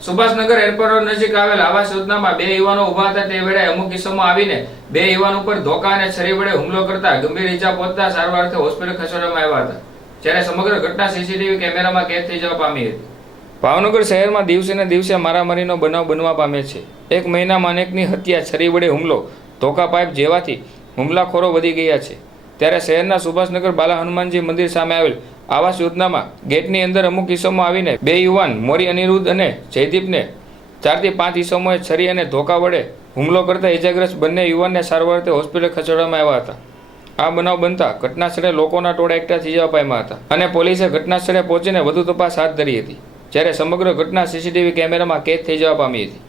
Subhashnagar airport નજીક આવેલ આવાસ યોજનામાં બે યુવાનો ઉભા હતા તે વેળાએ અમુક કિસ્સામાં આવીને બે યુવાનો પર ધોકા અને છરી વડે હુમલો કરતા ગંભીર ઈજા પહોંચતા સારવાર અર્થે હોસ્પિટલ ખસેડવામાં આવ્યા હતા, જ્યારે સમગ્ર ઘટના સીસીટીવી કેમેરામાં કેદ થઈ જવા પામી હતી. ભાવનગર શહેરમાં દિવસે ને દિવસે મારામારીનો બનાવ બનવા પામે છે. એક મહિનામાં અનેકની હત્યા, છરી વડે હુમલો, ધોકા પાઇપ જેવાથી હુમલાખોરો વધી ગયા છે. ત્યારે શહેરના સુભાષનગર બાલા હનુમાનજી મંદિર સામે આવેલ આવાસ યોજનામાં ગેટની અંદર અમુક કિસ્સામાં આવીને બે યુવાન મોરી અનિરુદ્ધ અને જયદીપને 4 થી 5 ઇસમોએ છરી અને ધોકા વડે હુમલો કરતા ઇજાગ્રસ્ત બંને યુવાનને સારવાર અર્થે હોસ્પિટલ ખસેડવામાં આવ્યા હતા. આ બનાવ બનતા ઘટના સ્થળે લોકોના ટોળા એકઠા થઈ જવા પામ્યા હતા અને પોલીસે ઘટના સ્થળે પહોંચીને વધુ તપાસ હાથ ધરી હતી, જ્યારે સમગ્ર ઘટના સીસીટીવી કેમેરામાં કેદ થઈ જવા પામી હતી.